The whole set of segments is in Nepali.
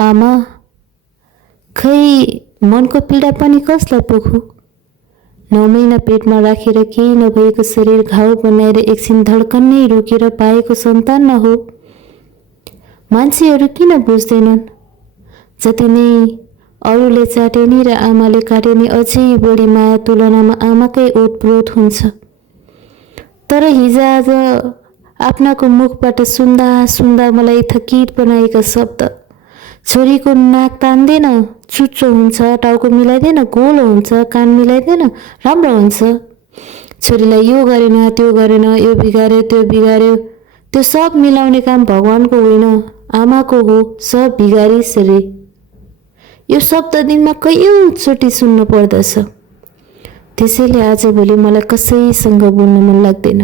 आमा, खै मनको पीडा पनि कसलाई पोखु? 9 महिना पेटमा राखेर केही नभएको शरीर घाउ बनाएर एकछिन धड्कन नै रोकेर पाएको सन्तान न हो। मान्छेहरू किन बुझ्दैनन्? जति नै अरूले चाटे नि र आमाले काटे नि अझै बढी माया तुलनामा आमाकै ओतप्रोत हुन्छ। तर हिजोआज आफ्नाको मुखबाट सुन्दा सुन्दा मलाई थकित बनाएका शब्द, छोरीको नाक तान्दैन चुच्चो हुन्छ, टाउको मिलाइदैन गोलो हुन्छ, कान मिलाइदैन राम्रो हुन्छ, छोरीलाई यो गरेन त्यो गरेन, यो बिगार्यो त्यो बिगार्यो, त्यो सब मिलाउने काम भगवानको होइन आमाको हो, सब बिगारिस रे। यो शब्द दिनमा कैयौं चोटि सुन्न पर्दछ। त्यसैले आजभोलि मलाई कसैसँग बोल्न मन लाग्दैन।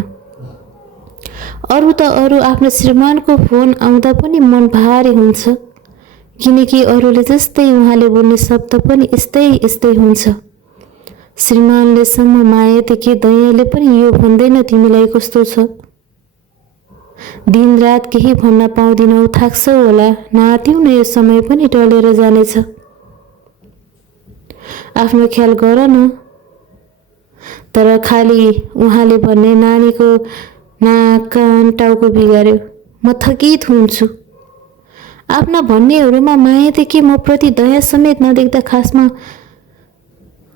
अरू त अरू आफ्नो श्रीमानको फोन आउँदा पनि मन भारी हुन्छ, किनकि अरूले जस्तै उहाँले बोल्ने शब्द पनि यस्तै यस्तै हुन्छ। श्रीमानले सम्म माया त के दयाले पनि यो भन्दैन तिमीलाई कस्तो छ? दिनरात केही भन्न पाउँदिनौ, थाक्छौ होला, नआत्यौ न, यो समय पनि टलेर जानेछ। आफ्नो ख्याल गर न। तर खाली उहाँले भन्ने नानीको नाक कान टाउको बिगार्यो, म थकित हुन्छु। आफ्ना भन्नेहरूमा माया देखि म प्रति दया समेत नदेख्दा खासमा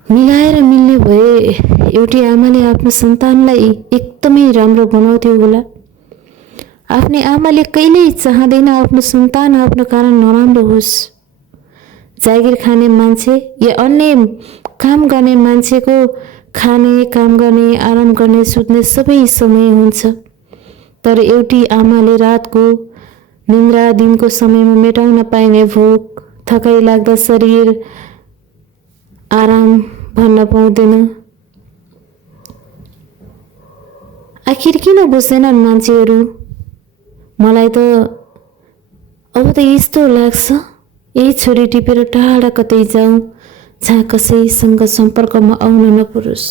मिलाएर मिल्ने भए एउटी आमाले आफ्नो सन्तानलाई एकदमै राम्रो बनाउँथ्यो होला। आफ्नै आमाले कहिल्यै चाहँदैन आफ्नो सन्तान आफ्नो कारण नराम्रो होस्। जागिर खाने मान्छे या अन्य काम गर्ने मान्छेको खाने, काम गर्ने, आराम गर्ने, सुत्ने सबै समय हुन्छ। तर एउटी आमाले रातको निन्द्रा, दिनको समयमा मेटाउन पाइने भोक, थकाइ लाग्दा शरीर आराम भन्न पाउँदैन। आखिर किन बुझ्दैनन् मान्छेहरू? मलाई त अब त यस्तो लाग्छ यही छोरी टिपेर टाढा कतै जाउँ, जहाँ कसैसँग सम्पर्कमा आउन नपरोस्।